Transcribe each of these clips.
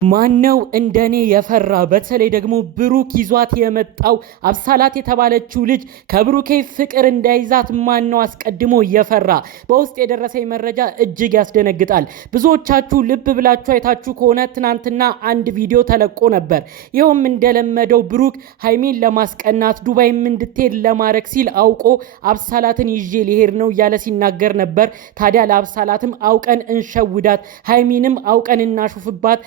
ማነው እንደኔ የፈራ? በተለይ ደግሞ ብሩክ ይዟት የመጣው አብሳላት የተባለችው ልጅ ከብሩኬ ፍቅር እንዳይዛት ማነው አስቀድሞ የፈራ? በውስጥ የደረሰኝ መረጃ እጅግ ያስደነግጣል። ብዙዎቻችሁ ልብ ብላችሁ አይታችሁ ከሆነ ትናንትና አንድ ቪዲዮ ተለቆ ነበር። ይኸውም እንደለመደው ብሩክ ሃይሚን ለማስቀናት ዱባይም እንድትሄድ ለማድረግ ሲል አውቆ አብሳላትን ይዤ ሊሄድ ነው እያለ ሲናገር ነበር። ታዲያ ለአብሳላትም አውቀን እንሸውዳት፣ ሃይሚንም አውቀን እናሹፍባት፣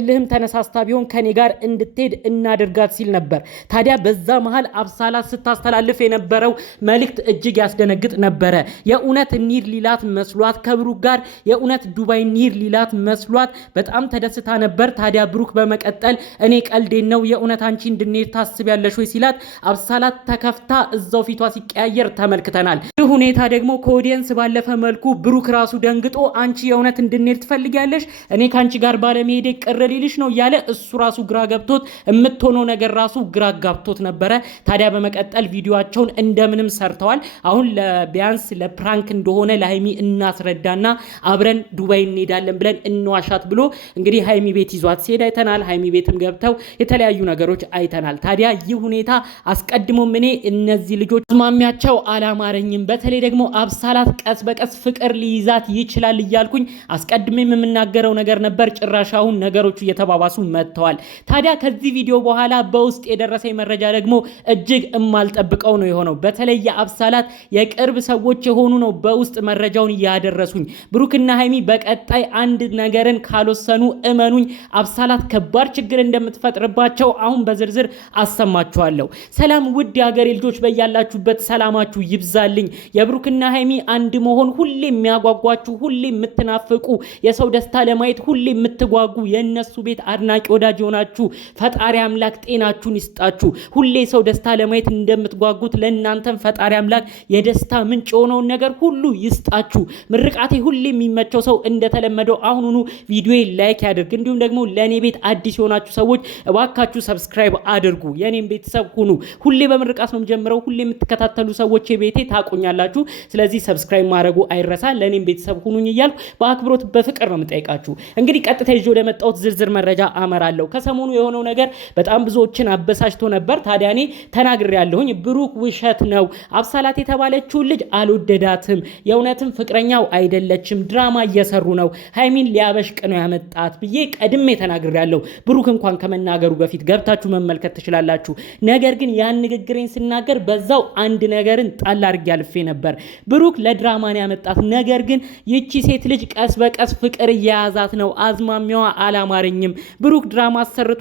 ልህም ተነሳስታ ቢሆን ከኔ ጋር እንድትሄድ እናድርጋት ሲል ነበር። ታዲያ በዛ መሃል አብሳላት ስታስተላልፍ የነበረው መልእክት እጅግ ያስደነግጥ ነበረ። የእውነት ኒር ሊላት መስሏት ከብሩክ ጋር የእውነት ዱባይ ኒር ሊላት መስሏት በጣም ተደስታ ነበር። ታዲያ ብሩክ በመቀጠል እኔ ቀልዴን ነው የእውነት አንቺ እንድንሄድ ታስቢያለሽ ወይ ሲላት አብሳላት ተከፍታ እዛው ፊቷ ሲቀያየር ተመልክተናል። ይህ ሁኔታ ደግሞ ከኦዲየንስ ባለፈ መልኩ ብሩክ ራሱ ደንግጦ አንቺ የእውነት እንድንሄድ ትፈልጊያለሽ? እኔ ካንቺ ጋር ባለመሄዴ ቅር ሊልሽ ነው እያለ እሱ ራሱ ግራ ገብቶት የምትሆነው ነገር ራሱ ግራ ጋብቶት ነበረ። ታዲያ በመቀጠል ቪዲዮአቸውን እንደምንም ሰርተዋል። አሁን ቢያንስ ለፕራንክ እንደሆነ ለሃይሚ እናስረዳና አብረን ዱባይ እንሄዳለን ብለን እንዋሻት ብሎ እንግዲህ ሃይሚ ቤት ይዟት ሲሄድ አይተናል። ሃይሚ ቤትም ገብተው የተለያዩ ነገሮች አይተናል። ታዲያ ይህ ሁኔታ አስቀድሞም እኔ እነዚህ ልጆች ማሚያቸው አላማረኝም፣ በተለይ ደግሞ አብሳላት ቀስ በቀስ ፍቅር ሊይዛት ይችላል እያልኩኝ አስቀድሜም የምናገረው ነገር ነበር። ጭራሽ አሁን ነገሮቹ እየተባባሱ መጥተዋል። ታዲያ ከዚህ ቪዲዮ በኋላ በውስጥ የደረሰኝ መረጃ ደግሞ እጅግ እማልጠብቀው ነው የሆነው። በተለይ የአብሳላት የቅርብ ሰዎች የሆኑ ነው በውስጥ መረጃውን ያደረሱኝ። ብሩክና ሃይሚ በቀጣይ አንድ ነገርን ካልወሰኑ እመኑኝ አብሳላት ከባድ ችግር እንደምትፈጥርባቸው አሁን በዝርዝር አሰማችኋለሁ። ሰላም ውድ የሀገሬ ልጆች፣ በያላችሁበት ሰላማችሁ ይብዛልኝ። የብሩክና ሃይሚ አንድ መሆን ሁሌ የሚያጓጓችሁ፣ ሁሌ የምትናፍቁ፣ የሰው ደስታ ለማየት ሁሌ የምትጓጉ የነሱ ቤት አድናቂ ወዳጅ ሆናችሁ ፈጣሪ አምላክ ጤናችሁን ይስጣችሁ። ሁሌ ሰው ደስታ ለማየት እንደምትጓጉት ለእናንተም ፈጣሪ አምላክ የደስታ ምንጭ የሆነውን ነገር ሁሉ ይስጣችሁ። ምርቃቴ ሁሌ የሚመቸው ሰው እንደተለመደው አሁኑኑ ቪዲዮ ላይክ ያድርግ። እንዲሁም ደግሞ ለኔ ቤት አዲስ የሆናችሁ ሰዎች እባካችሁ ሰብስክራይብ አድርጉ፣ የኔም ቤተሰብ ሁኑ። ሁሌ በምርቃት ነው ጀምረው ሁሌ የምትከታተሉ ሰዎች የቤቴ ታቆኛላችሁ። ስለዚህ ሰብስክራይብ ማድረጉ አይረሳ፣ ለኔም ቤተሰብ ሁኑኝ እያልኩ በአክብሮት በፍቅር ነው የምጠይቃችሁ። እንግዲህ ቀጥታ ይዤ ለመጣሁት ዝርዝር መረጃ አመራለሁ። ከሰሞኑ የሆነው ነገር በጣም ብዙዎችን አበሳጭቶ ነበር። ታዲያ እኔ ተናግሬያለሁኝ። ብሩክ ውሸት ነው፣ አብሳላት የተባለችውን ልጅ አልወደዳትም፣ የእውነትም ፍቅረኛው አይደለችም፣ ድራማ እየሰሩ ነው፣ ሃይሚን ሊያበሽቅ ነው ያመጣት ብዬ ቀድሜ ተናግሬያለሁ። ብሩክ እንኳን ከመናገሩ በፊት ገብታችሁ መመልከት ትችላላችሁ። ነገር ግን ያን ንግግሬን ስናገር በዛው አንድ ነገርን ጣል አድርጌ አልፌ ነበር። ብሩክ ለድራማ ነው ያመጣት። ነገር ግን ይቺ ሴት ልጅ ቀስ በቀስ ፍቅር እየያዛት ነው፣ አዝማሚያዋ አላማረኝም። ብሩክ ድራማ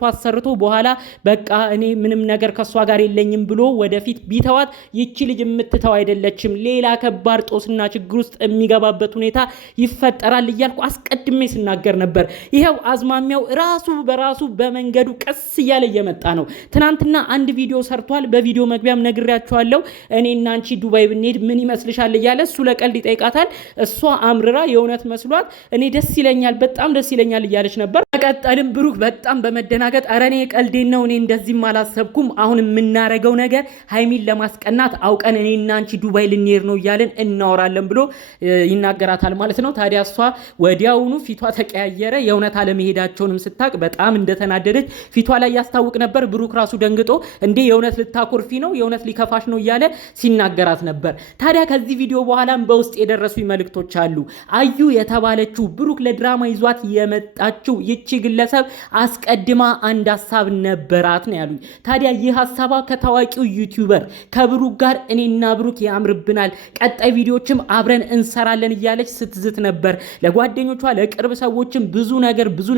አሰርቶ በኋላ በቃ እኔ ምንም ነገር ከሷ ጋር የለኝም ብሎ ወደፊት ቢተዋት ይቺ ልጅ የምትተው አይደለችም፣ ሌላ ከባድ ጦስና ችግር ውስጥ የሚገባበት ሁኔታ ይፈጠራል እያልኩ አስቀድሜ ስናገር ነበር። ይሄው አዝማሚያው ራሱ በራሱ በመንገዱ ቀስ እያለ እየመጣ ነው። ትናንትና አንድ ቪዲዮ ሰርቷል። በቪዲዮ መግቢያም ነግሬያቸዋለሁ። እኔና አንቺ ዱባይ ብንሄድ ምን ይመስልሻል እያለ እሱ ለቀልድ ይጠይቃታል። እሷ አምርራ የእውነት መስሏት እኔ ደስ ይለኛል፣ በጣም ደስ ይለኛል እያለች ነበር። ቀጠልም ብሩክ በጣም በመደናገጥ ኧረ እኔ ቀልዴን ነው፣ እኔ እንደዚህም አላሰብኩም፣ አሁን የምናረገው ነገር ሃይሚን ለማስቀናት አውቀን እኔና አንቺ ዱባይ ልንሄድ ነው እያለን እናወራለን ብሎ ይናገራታል ማለት ነው። ታዲያ እሷ ወዲያውኑ ፊቷ ተቀያየረ። የእውነት አለመሄዳቸውንም ስታቅ በጣም እንደተናደደች ፊቷ ላይ ያስታውቅ ነበር። ብሩክ ራሱ ደንግጦ እንዴ የእውነት ልታኮርፊ ነው፣ የእውነት ሊከፋሽ ነው እያለ ሲናገራት ነበር። ታዲያ ከዚህ ቪዲዮ በኋላም በውስጥ የደረሱ መልእክቶች አሉ። አዩ የተባለችው ብሩክ ለድራማ ይዟት የመጣችው ይቺ ግለሰብ አስቀድማ አንድ ሐሳብ ነበራት ነው ያሉኝ። ታዲያ ይህ ሐሳቧ ከታዋቂው ዩቲዩበር ከብሩክ ጋር እኔና ብሩክ ያምርብናል፣ ቀጣይ ቪዲዮዎችም አብረን እንሰራለን እያለች ስትዝት ነበር። ለጓደኞቿ ለቅርብ ሰዎችም ብዙ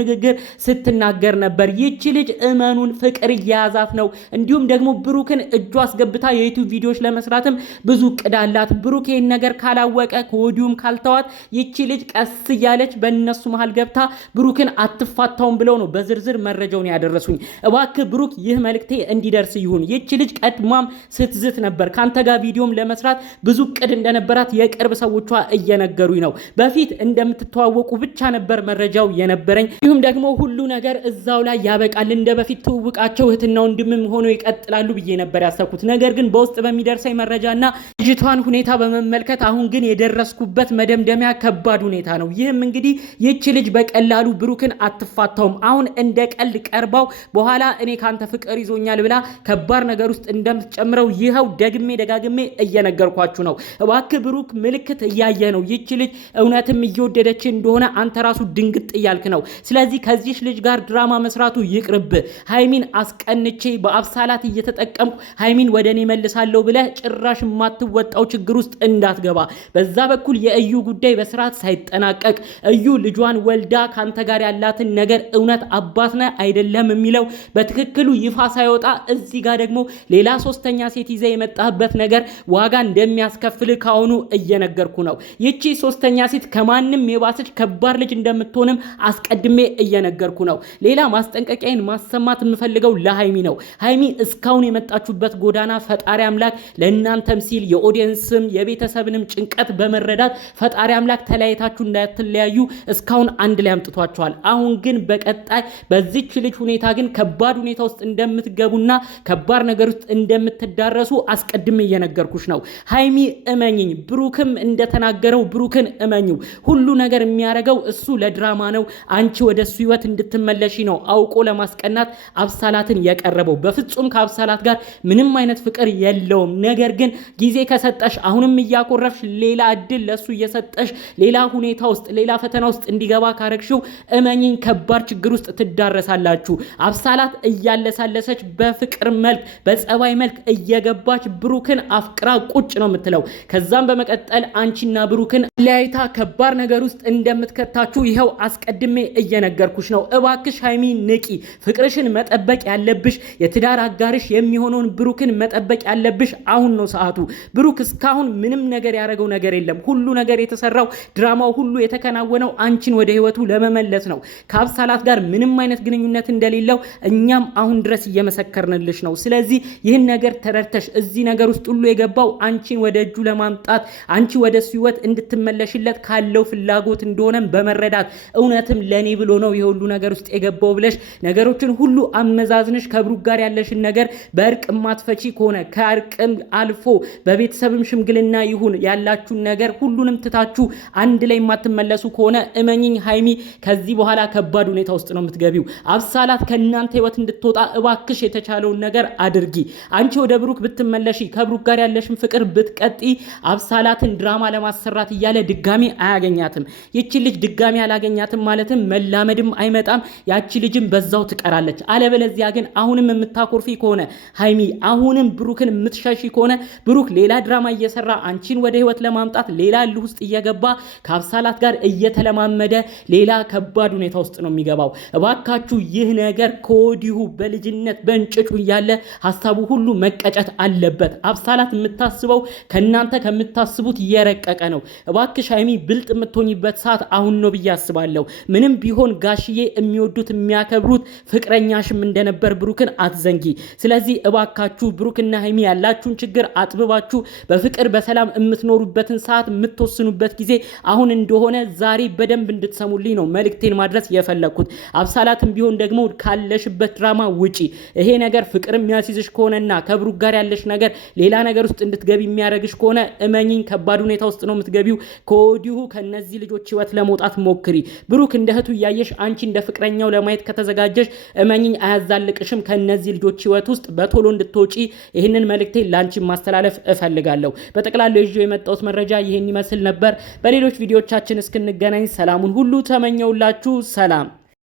ንግግር ስትናገር ነበር። ይቺ ልጅ እመኑን ፍቅር እየያዛት ነው። እንዲሁም ደግሞ ብሩክን እጇ አስገብታ የዩቲዩብ ቪዲዮዎች ለመስራትም ብዙ እቅድ አላት። ብሩክ ይህን ነገር ካላወቀ ከወዲሁም ካልተዋት ይቺ ልጅ ቀስ እያለች በእነሱ መሃል ገብታ ብሩክን አትፋታውም ብለው ነው በዝርዝር መረጃውን ያደረሱኝ። እባክህ ብሩክ ይህ መልእክቴ እንዲደርስ ይሁን። ይቺ ልጅ ቀድማም ስትዝት ነበር። ካንተ ጋር ቪዲዮም ለመስራት ብዙ እቅድ እንደነበራት የቅርብ ሰዎቿ እየነገሩኝ ነው። በፊት እንደምትተዋወቁ ብቻ ነበር መረጃው የነበረኝ። ይሁም ደግሞ ሁሉ ነገር እዛው ላይ ያበቃል፣ እንደ በፊት ትውውቃቸው እህትና ወንድምም ሆኖ ይቀጥላሉ ብዬ ነበር ያሰብኩት። ነገር ግን በውስጥ በሚደርሰኝ መረጃና ልጅቷ የልጅቷን ሁኔታ በመመልከት አሁን ግን የደረስኩበት መደምደሚያ ከባድ ሁኔታ ነው። ይህም እንግዲህ ይህች ልጅ በቀላሉ ብሩክን አትፋታውም። አሁን እንደ ቀልድ ቀርባው በኋላ እኔ ካንተ ፍቅር ይዞኛል ብላ ከባድ ነገር ውስጥ እንደምትጨምረው ይኸው ደግሜ ደጋግሜ እየነገርኳችሁ ነው። እባክህ ብሩክ ምልክት እያየ ነው። ይህች ልጅ እውነትም እየወደደች እንደሆነ አንተ ራሱ ድንግጥ እያልክ ነው። ስለዚህ ከዚህች ልጅ ጋር ድራማ መስራቱ ይቅርብ። ሃይሚን አስቀንቼ በአብሳላት እየተጠቀምኩ ሃይሚን ወደኔ መልሳለሁ ብለህ ጭራሽ የማትወጣው ችግር ውስጥ እንዳትገባ። በዛ በኩል የእዩ ጉዳይ በስርዓት ሳይጠናቀቅ እዩ ልጇን ወልዳ ካንተ ጋር ያላትን ነገር እውነት አባት ነህ አይደለም የሚለው በትክክሉ ይፋ ሳይወጣ እዚህ ጋር ደግሞ ሌላ ሶስተኛ ሴት ይዘ የመጣህበት ነገር ዋጋ እንደሚያስከፍል ካሁኑ እየነገርኩ ነው። ይቺ ሶስተኛ ሴት ከማንም የባሰች ከባድ ልጅ እንደምትሆንም አስቀድሜ እየነገርኩ ነው። ሌላ ማስጠንቀቂያን ማሰማት የምፈልገው ለሃይሚ ነው። ሃይሚ እስካሁን የመጣችሁበት ጎዳና ፈጣሪ አምላክ ለእናንተም ሲል የኦዲየንስም የቤተሰብንም ጭንቀት በመረዳት ፈጣሪ አምላክ ተለያይታችሁ እንዳትለያዩ እስካሁን አንድ ላይ አምጥቷቸዋል። አሁን ግን በቀጣይ በዚች ልጅ ሁኔታ ግን ከባድ ሁኔታ ውስጥ እንደምትገቡና ከባድ ነገር ውስጥ እንደምትዳረሱ አስቀድሜ እየነገርኩሽ ነው። ሃይሚ እመኝኝ፣ ብሩክም እንደተናገረው ብሩክን እመኙ። ሁሉ ነገር የሚያደርገው እሱ ለድራማ ነው። አንቺ ወደሱ ህይወት እንድትመለሺ ነው አውቆ ለማስቀናት አብሳላትን የቀረበው። በፍጹም ከአብሳላት ጋር ምንም አይነት ፍቅር የለውም። ነገር ግን ጊዜ ከሰጠሽ አሁንም እያኮረፍሽ ሌላ እድል ለሱ እየሰጠሽ ሌላ ሁኔታ ውስጥ ሌላ ፈተና ውስጥ እንዲገባ ካረግሽው እመኝኝ ከባድ ችግር ውስጥ ትዳረሳላችሁ። አብሳላት እያለሳለሰች በፍቅር መልክ በጸባይ መልክ እየገባች ብሩክን አፍቅራ ቁጭ ነው የምትለው። ከዛም በመቀጠል አንቺና ብሩክን ለያይታ ከባድ ነገር ውስጥ እንደምትከታችሁ ይኸው አስቀድሜ እየነገርኩሽ ነው። እባክሽ ሃይሚ ንቂ። ፍቅርሽን መጠበቅ ያለብሽ የትዳር አጋርሽ የሚሆነውን ብሩክን መጠበቅ ያለብሽ አሁን ነው ሰዓቱ። ብሩክ እስካሁን ምንም ነገር ያደረገው ነገር የለም። ሁሉ ነገር የተሰራው ድራማው ሁሉ የተከናወነው አንቺን ወደ ህይወቱ ለመመለስ ነው። ከአብሳላት ጋር ምንም አይነት ግንኙነት እንደሌለው እኛም አሁን ድረስ እየመሰከርንልሽ ነው። ስለዚህ ይህን ነገር ተረድተሽ እዚህ ነገር ውስጥ ሁሉ የገባው አንቺን ወደ እጁ ለማምጣት አንቺ ወደ እሱ ህይወት እንድትመለሽለት ካለው ፍላጎት እንደሆነም በመረዳት እውነትም ለኔ ብሎ ነው የሁሉ ነገር ውስጥ የገባው ብለሽ ነገሮችን ሁሉ አመዛዝንሽ ከብሩክ ጋር ያለሽን ነገር በእርቅ ማትፈቺ ከሆነ ከእርቅም አልፎ በቤተሰብም ሽምግልና ይሁን ያላችሁን ነገር ሁሉንም ትታችሁ አንድ ላይ የማትመለሱ ከሆነ እመኝኝ ሃይሚ ከዚህ በኋላ ከባድ ሁኔታ ውስጥ ነው የምትገቢው። አብሳላት ከእናንተ ህይወት እንድትወጣ እባክሽ የተቻለውን ነገር አድርጊ። አንቺ ወደ ብሩክ ብትመለሺ ከብሩክ ጋር ያለሽን ፍቅር ብትቀጢ አብሳላትን ድራማ ለማሰራት እያለ ድጋሚ አያገኛትም። ይቺ ልጅ ድጋሚ አላገኛትም ማለትም መላመድም አይመጣም። ያቺ ልጅም በዛው ትቀራለች። አለበለዚያ ግን አሁንም የምታኮርፊ ከሆነ ሃይሚ አሁንም ብሩክን የምትሸሺ ከሆነ ብሩክ ሌላ ድራማ እየሰራ አንቺን ወደ ህይወት ለማምጣት ሌላ ልህ ውስጥ እየገባ ከአብሳላት ጋር እየተለማመደ ሌላ ከባድ ሁኔታ ውስጥ ነው የሚገባው። እባካችሁ ይህ ነገር ከወዲሁ በልጅነት በእንጭጩ እያለ ሀሳቡ ሁሉ መቀጨት አለበት። አብሳላት የምታስበው ከእናንተ ከምታስቡት እየረቀቀ ነው። እባክሽ ሃይሚ ብልጥ የምትሆኝበት ሰዓት አሁን ነው ብዬ አስባለሁ። ምንም ቢሆን ጋሽዬ የሚወዱት የሚያከብሩት ፍቅረኛሽም እንደነበር ብሩክን አትዘንጊ። ስለዚህ እባካችሁ ብሩክና ሃይሚ ያላችሁን ችግር አጥብባችሁ በፍቅር በሰላም የምትኖሩበትን ሰዓት የምትወስኑበት ጊዜ አሁን እንደሆነ ዛሬ በደንብ እንድትሰሙልኝ ነው መልእክቴን ማድረስ የፈለኩት። አብሳላትም ቢሆን ደግሞ ካለሽበት ድራማ ውጪ። ይሄ ነገር ፍቅር የሚያስይዝሽ ከሆነና ከብሩክ ጋር ያለሽ ነገር ሌላ ነገር ውስጥ እንድትገቢ የሚያደርግሽ ከሆነ እመኚኝ ከባድ ሁኔታ ውስጥ ነው የምትገቢው። ከወዲሁ ከነዚህ ልጆች ህይወት ለመውጣት ሞክሪ። ብሩክ እንደ እህቱ እያየሽ አንቺ እንደ ፍቅረኛው ለማየት ከተዘጋጀሽ እመኚኝ አያዛልቅሽም። ከነዚህ ልጆች ህይወት ውስጥ በቶሎ እንድትወጪ ይህንን መልእክቴን ላንቺ ማስተላለፍ እፈልጋለሁ። በጠቅላላው ይዤ የመጣሁት መረጃ ይህን ይመስል ነበር። በሌሎች ቪዲዮዎቻችን እስክንገናኝ ሰላሙን ሁሉ ተመኘውላችሁ። ሰላም።